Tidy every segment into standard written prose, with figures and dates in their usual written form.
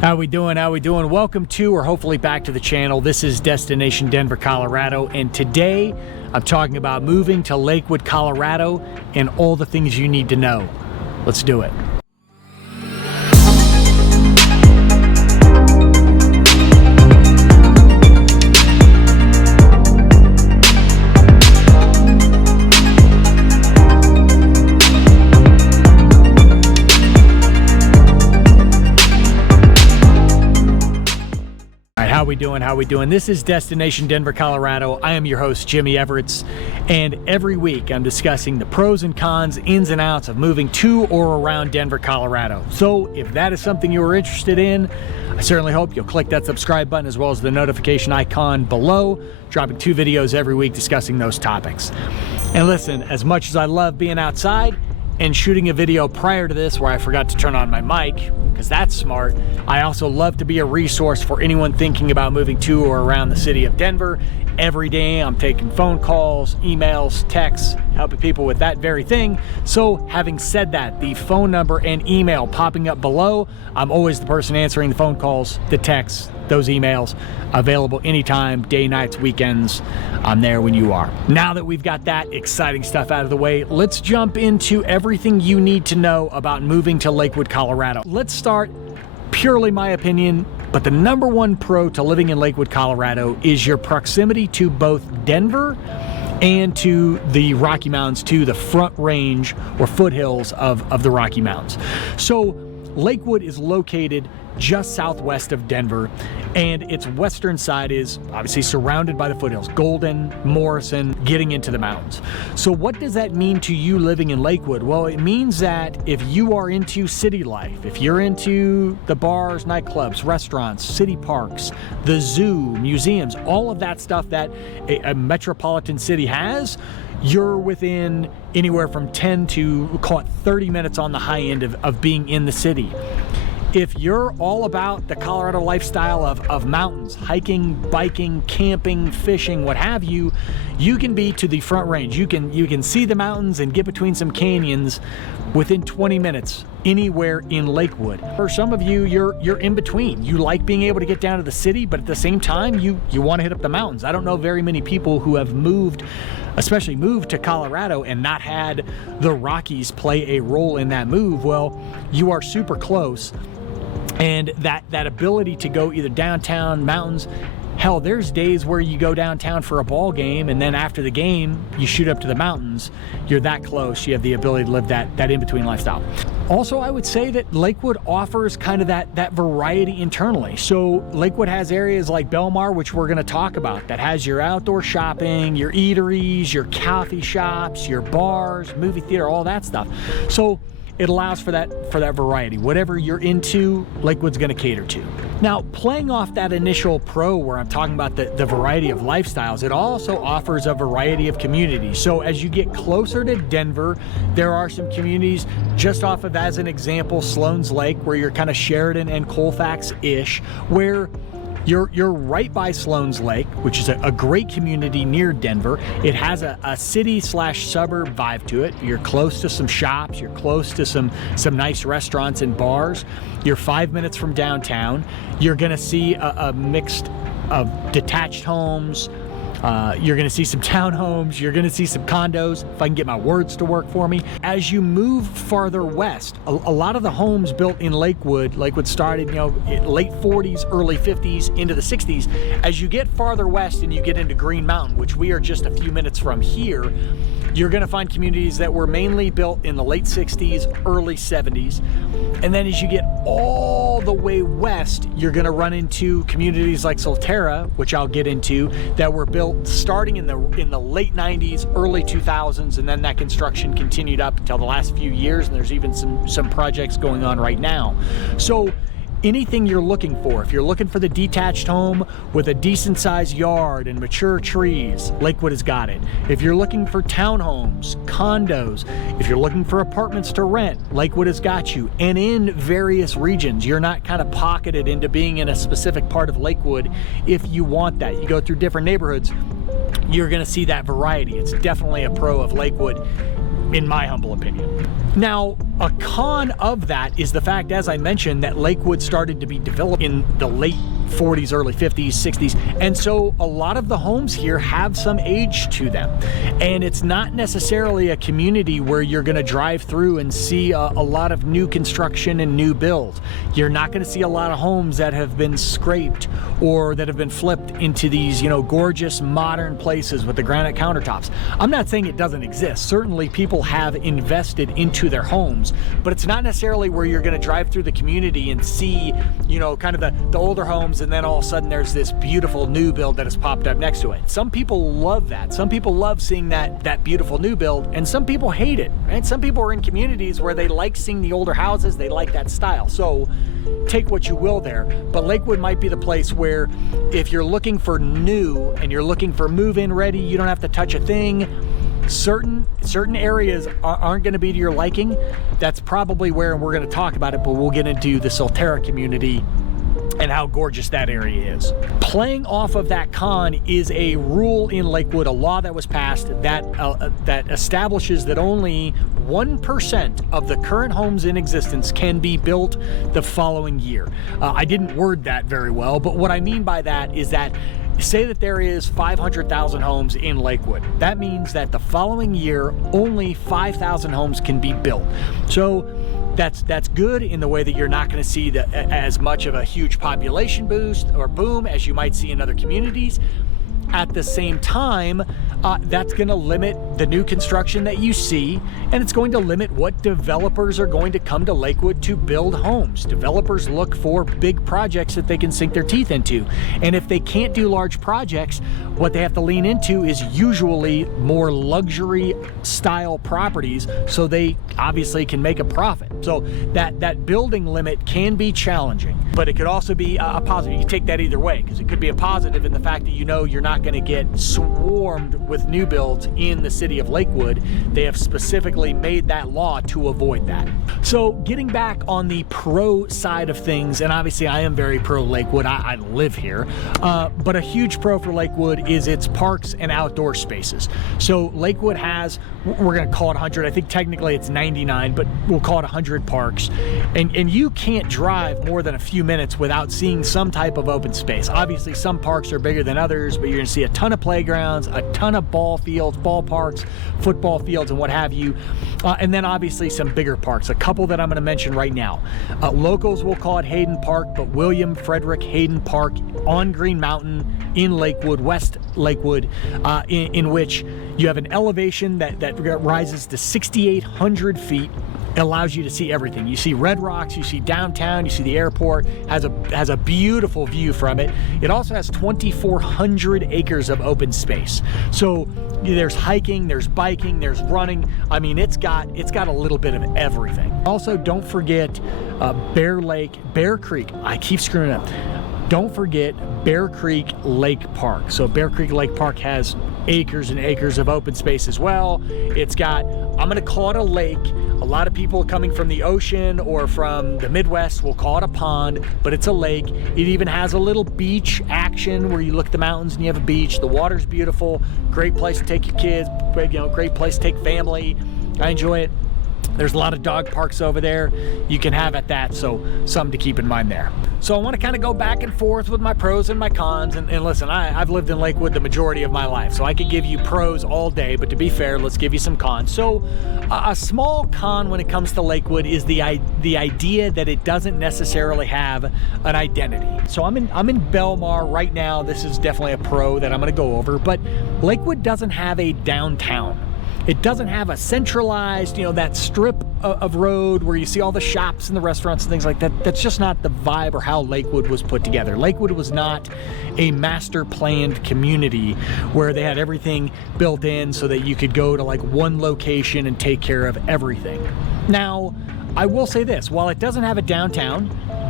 How we doing? Welcome to, or hopefully back to the channel. This is Destination Denver, Colorado, and today I'm talking about moving to Lakewood, Colorado, and all the things you need to know. Let's do it. How we doing? This is Destination Denver, Colorado. I am your host, Jimmy Everetts, and every week I'm discussing the pros and cons, ins and outs of moving to or around Denver, Colorado. So if that is something you are interested in, I certainly hope you'll click that subscribe button as well as the notification icon below, dropping 2 videos every week discussing those topics. And listen, as much as I love being outside and shooting a video prior to this where I forgot to turn on my mic, because that's smart, I also love to be a resource for anyone thinking about moving to or around the city of Denver. Every day I'm taking phone calls, emails, texts, helping people with that very thing. So having said that, the phone number and email popping up below, I'm always the person answering the phone calls, the texts, those emails, available anytime, day, nights, weekends. I'm there when you are. Now that we've got that exciting stuff out of the way, let's jump into everything you need to know about moving to Lakewood, Colorado. Let's start, purely my opinion, but the #1 pro to living in Lakewood, Colorado is your proximity to both Denver and to the Rocky Mountains, to the front range or foothills of the Rocky Mountains. So Lakewood is located just southwest of Denver, and its western side is obviously surrounded by the foothills, Golden, Morrison, getting into the mountains. So what does that mean to you living in Lakewood? Well, it means that if you are into city life, if you're into the bars, nightclubs, restaurants, city parks, the zoo, museums, all of that stuff that a metropolitan city has, you're within anywhere from 10 to, call it 30 minutes on the high end of being in the city. If you're all about the Colorado lifestyle of mountains, hiking, biking, camping, fishing, what have you, you can be to the front range. You can see the mountains and get between some canyons within 20 minutes anywhere in Lakewood. For some of you, you're in between. You like being able to get down to the city, but at the same time, you want to hit up the mountains. I don't know very many people who have moved, especially moved to Colorado and not had the Rockies play a role in that move. Well, you are super close. And that ability to go either downtown, mountains, hell, there's days where you go downtown for a ball game and then after the game, you shoot up to the mountains. You're that close. You have the ability to live that in-between lifestyle. Also, I would say that Lakewood offers kind of that variety internally. So Lakewood has areas like Belmar, which we're gonna talk about, that has your outdoor shopping, your eateries, your coffee shops, your bars, movie theater, all that stuff. So it allows for that variety. Whatever you're into, Lakewood's gonna cater to. Now, playing off that initial pro where I'm talking about the variety of lifestyles, it also offers a variety of communities. So as you get closer to Denver, there are some communities just off of, as an example, Sloan's Lake, where you're kind of Sheridan and Colfax-ish, where you're right by Sloan's Lake, which is a great community near Denver. It has a city/suburb vibe to it. You're close to some shops, you're close to some nice restaurants and bars. You're 5 minutes from downtown. You're gonna see a mix of detached homes. You're gonna see some townhomes, you're gonna see some condos, if I can get my words to work for me. As you move farther west, a lot of the homes built in Lakewood started, late 40s, early 50s, into the 60s. As you get farther west and you get into Green Mountain, which we are just a few minutes from here, you're gonna find communities that were mainly built in the late 60s, early 70s. And then as you get all the way west, you're gonna run into communities like Solterra, which I'll get into, that were built starting in the late 90s, early 2000s, and then that construction continued up until the last few years, and there's even some projects going on right now. So anything you're looking for, if you're looking for the detached home with a decent sized yard and mature trees, Lakewood has got it. If you're looking for townhomes, condos, if you're looking for apartments to rent, Lakewood has got you. And in various regions, you're not kind of pocketed into being in a specific part of Lakewood. If you want that, you go through different neighborhoods, you're gonna see that variety. It's definitely a pro of Lakewood, in my humble opinion. Now, a con of that is the fact, as I mentioned, that Lakewood started to be developed in the late 40s, early 50s, 60s, and so a lot of the homes here have some age to them, and it's not necessarily a community where you're going to drive through and see a lot of new construction and new build. You're not going to see a lot of homes that have been scraped or that have been flipped into these, you know, gorgeous modern places with the granite countertops. I'm not saying it doesn't exist. Certainly people have invested into their homes, but it's not necessarily where you're going to drive through the community and see, you know, kind of the older homes, and then all of a sudden there's this beautiful new build that has popped up next to it. Some people love that. Some people love seeing that beautiful new build, and some people hate it, right? Some people are in communities where they like seeing the older houses, they like that style. So take what you will there, but Lakewood might be the place where if you're looking for new and you're looking for move-in ready, you don't have to touch a thing. Certain areas aren't going to be to your liking. That's probably where, and we're going to talk about it, but we'll get into the Solterra community and how gorgeous that area is. Playing off of that con is a rule in Lakewood, a law that was passed that establishes that only 1% of the current homes in existence can be built the following year. I didn't word that very well, but what I mean by that is that say that there is 500,000 homes in Lakewood. That means that the following year, only 5,000 homes can be built. So that's good in the way that you're not going to see as much of a huge population boost or boom as you might see in other communities. At the same time, that's going to limit the new construction that you see, and it's going to limit what developers are going to come to Lakewood to build homes. Developers look for big projects that they can sink their teeth into, and if they can't do large projects, what they have to lean into is usually more luxury style properties, so they obviously can make a profit. So that building limit can be challenging, but it could also be a positive. You can take that either way, because it could be a positive in the fact that you know you're not going to get swarmed with new builds in the city of Lakewood. They have specifically made that law to avoid that. So getting back on the pro side of things, and obviously I am very pro Lakewood, I live here, but a huge pro for Lakewood is its parks and outdoor spaces. So Lakewood has, we're going to call it 100, I think technically it's 99, but we'll call it 100 parks, and you can't drive more than a few minutes without seeing some type of open space. Obviously some parks are bigger than others, but you're going to see a ton of playgrounds, a ton of ball fields, ballparks, football fields, and what have you, and then obviously some bigger parks, a couple that I'm going to mention right now. Locals will call it Hayden Park, but William Frederick Hayden Park on Green Mountain in Lakewood, West Lakewood, in which you have an elevation that rises to 6,800 feet. It allows you to see everything. You see Red Rocks, you see downtown, you see the airport, has a beautiful view from it. It also has 2,400 acres of open space. So there's hiking, there's biking, there's running. I mean, it's got a little bit of everything. Also, don't forget Bear Creek. I keep screwing up. Don't forget Bear Creek Lake Park. So Bear Creek Lake Park has acres and acres of open space as well. It's got, I'm gonna call it a lake. A lot of people coming from the ocean or from the Midwest will call it a pond, but it's a lake. It even has a little beach action where you look at the mountains and you have a beach. The water's beautiful. Great place to take your kids, great place to take family. I enjoy it. There's a lot of dog parks over there you can have at that, so something to keep in mind there. So I want to kind of go back and forth with my pros and my cons, and listen, I've lived in Lakewood the majority of my life, so I could give you pros all day, but to be fair, let's give you some cons. So a small con when it comes to Lakewood is the idea that it doesn't necessarily have an identity. So I'm in Belmar right now. This is definitely a pro that I'm going to go over, but Lakewood doesn't have a downtown. It doesn't have a centralized, that strip of road where you see all the shops and the restaurants and things like that. That's just not the vibe or how Lakewood was put together. Lakewood was not a master planned community where they had everything built in so that you could go to like one location and take care of everything. Now, I will say this, while it doesn't have a downtown,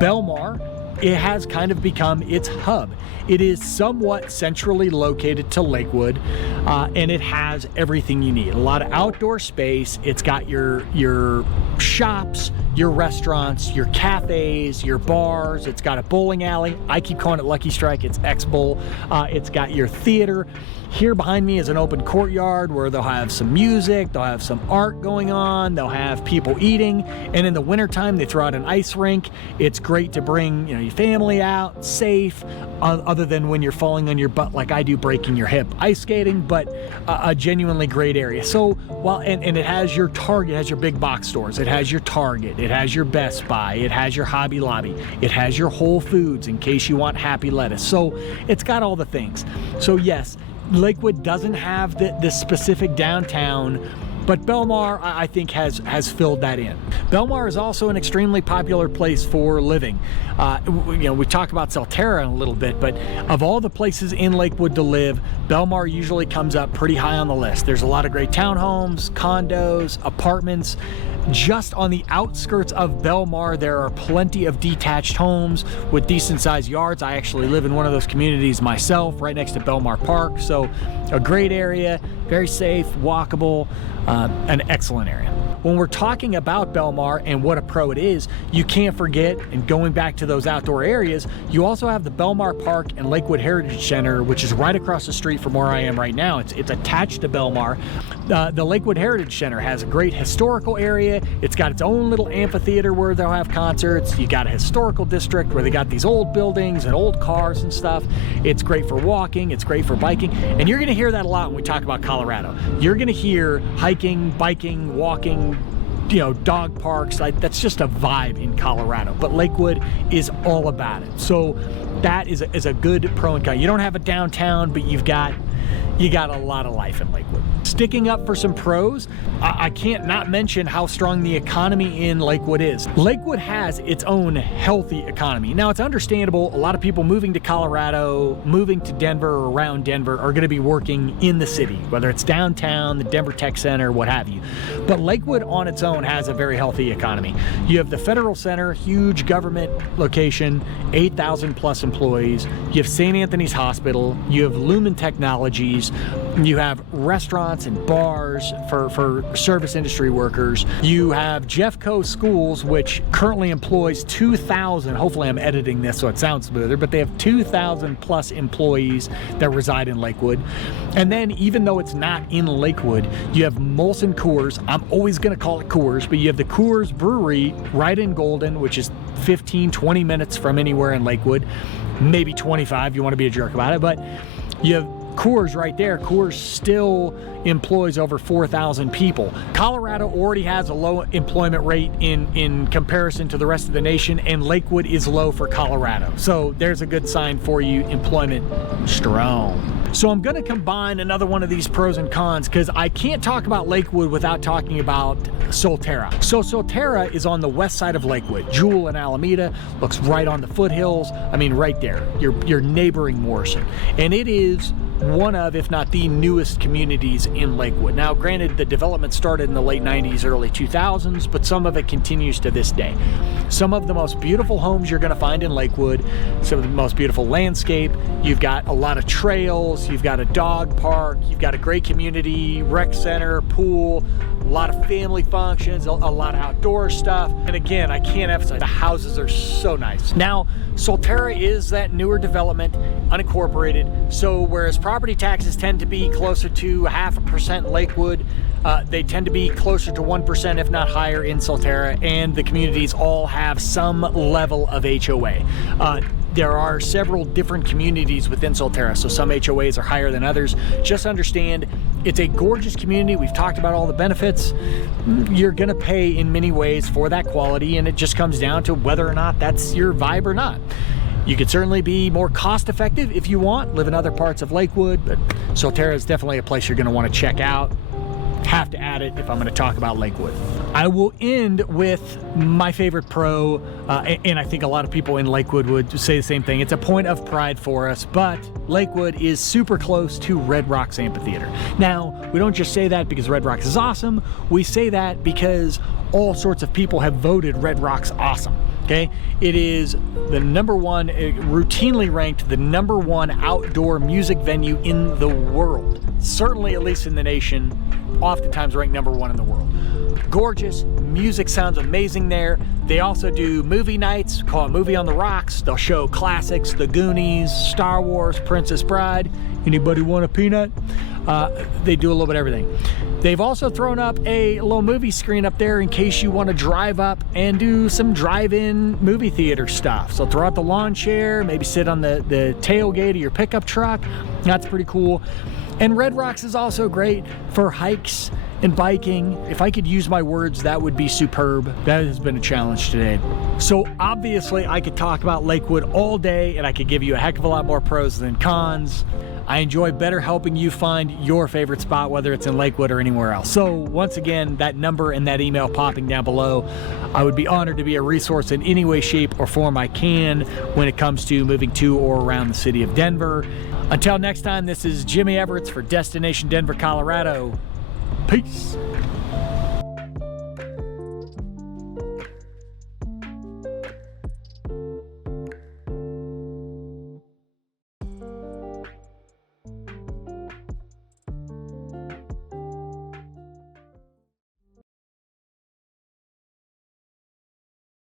Belmar it has kind of become its hub. It is somewhat centrally located to Lakewood, and it has everything you need. A lot of outdoor space. It's got your shops, your restaurants, your cafes, your bars. It's got a bowling alley. I keep calling it Lucky Strike. It's X-Bowl. It's got your theater. Here behind me is an open courtyard where they'll have some music, they'll have some art going on, they'll have people eating, and in the wintertime they throw out an ice rink. It's great to bring your family out, safe, other than when you're falling on your butt like I do, breaking your hip ice skating, but a genuinely great area. So while and it has your Target, it has your big box stores, it has your Target, it has your Best Buy, it has your Hobby Lobby, it has your Whole Foods in case you want Happy Lettuce. So it's got all the things. So yes, Lakewood doesn't have this specific downtown, but Belmar, I think, has filled that in. Belmar is also an extremely popular place for living. We talk about Solterra in a little bit, but of all the places in Lakewood to live, Belmar usually comes up pretty high on the list. There's a lot of great townhomes, condos, apartments. Just on the outskirts of Belmar, there are plenty of detached homes with decent sized yards. I actually live in one of those communities myself, right next to Belmar Park. So a great area, very safe, walkable, an excellent area. When we're talking about Belmar and what a pro it is, you can't forget, and going back to those outdoor areas, you also have the Belmar Park and Lakewood Heritage Center, which is right across the street from where I am right now. It's attached to Belmar. The Lakewood Heritage Center has a great historical area. It's got its own little amphitheater where they'll have concerts. You got a historical district where they got these old buildings and old cars and stuff. It's great for walking, it's great for biking, and you're gonna hear that a lot when we talk about Colorado. You're gonna hear hiking, biking, walking, dog parks. That's just a vibe in Colorado, but Lakewood is all about it. So that is a good pro and con. You don't have a downtown, but you got a lot of life in Lakewood. Sticking up for some pros, I can't not mention how strong the economy in Lakewood is. Lakewood has its own healthy economy. Now, it's understandable, a lot of people moving to Colorado, moving to Denver or around Denver are gonna be working in the city, whether it's downtown, the Denver Tech Center, what have you. But Lakewood on its own has a very healthy economy. You have the Federal Center, huge government location, 8,000 plus employees. You have St. Anthony's Hospital, you have Lumen Technologies, you have restaurants and bars for service industry workers. You have Jeffco Schools, which currently employs 2,000, hopefully I'm editing this so it sounds smoother, but they have 2,000 plus employees that reside in Lakewood. And then even though it's not in Lakewood, you have Molson Coors. I'm always gonna call it Coors, but you have the Coors Brewery right in Golden, which is 15, 20 minutes from anywhere in Lakewood, maybe 25, you wanna be a jerk about it, but you have Coors right there. Coors still employs over 4,000 people. Colorado already has a low employment rate in comparison to the rest of the nation, and Lakewood is low for Colorado. So there's a good sign for you, employment strong. So I'm gonna combine another one of these pros and cons because I can't talk about Lakewood without talking about Solterra. So Solterra is on the west side of Lakewood. Jewel and Alameda looks right on the foothills. I mean, right there, you're neighboring Morrison. And it is one of, if not the newest communities in Lakewood. Now, granted, the development started in the late 90s, early 2000s, but some of it continues to this day. Some of the most beautiful homes you're gonna find in Lakewood, some of the most beautiful landscape. You've got a lot of trails, you've got a dog park, you've got a great community, rec center, pool, a lot of family functions, a lot of outdoor stuff. And again, I can't emphasize, the houses are so nice. Now, Solterra is that newer development, unincorporated, so whereas property taxes tend to be closer to 0.5% in Lakewood, they tend to be closer to 1%, if not higher, in Solterra, and the communities all have some level of HOA. There are several different communities within Solterra, so some HOAs are higher than others. Just understand, it's a gorgeous community. We've talked about all the benefits. You're gonna pay in many ways for that quality, and it just comes down to whether or not that's your vibe or not. You could certainly be more cost effective if you want, live in other parts of Lakewood, but Solterra is definitely a place you're gonna wanna check out. Have to add it if I'm going to talk about Lakewood. I will end with my favorite pro, and I think a lot of people in Lakewood would say the same thing. It's a point of pride for us, but Lakewood is super close to Red Rocks Amphitheater. Now, we don't just say that because Red Rocks is awesome. We say that because all sorts of people have voted Red Rocks awesome. Okay, it is the number one, routinely ranked the number one outdoor music venue in the world. Certainly, at least in the nation, oftentimes ranked number one in the world. Gorgeous, music sounds amazing there. They also do movie nights, call it Movie on the Rocks. They'll show classics, The Goonies, Star Wars, Princess Bride. Anybody want a peanut? They do a little bit of everything. They've also thrown up a little movie screen up there in case you want to drive up and do some drive-in movie theater stuff. So throw out the lawn chair, maybe sit on the tailgate of your pickup truck. That's pretty cool. And Red Rocks is also great for hikes and biking. If I could use my words, that would be superb. That has been a challenge today. So obviously I could talk about Lakewood all day and I could give you a heck of a lot more pros than cons. I enjoy better helping you find your favorite spot, whether it's in Lakewood or anywhere else. So once again, that number and that email popping down below. I would be honored to be a resource in any way, shape, or form I can when it comes to moving to or around the city of Denver. Until next time, this is Jimmy Everetts for Destination Denver, Colorado. Peace.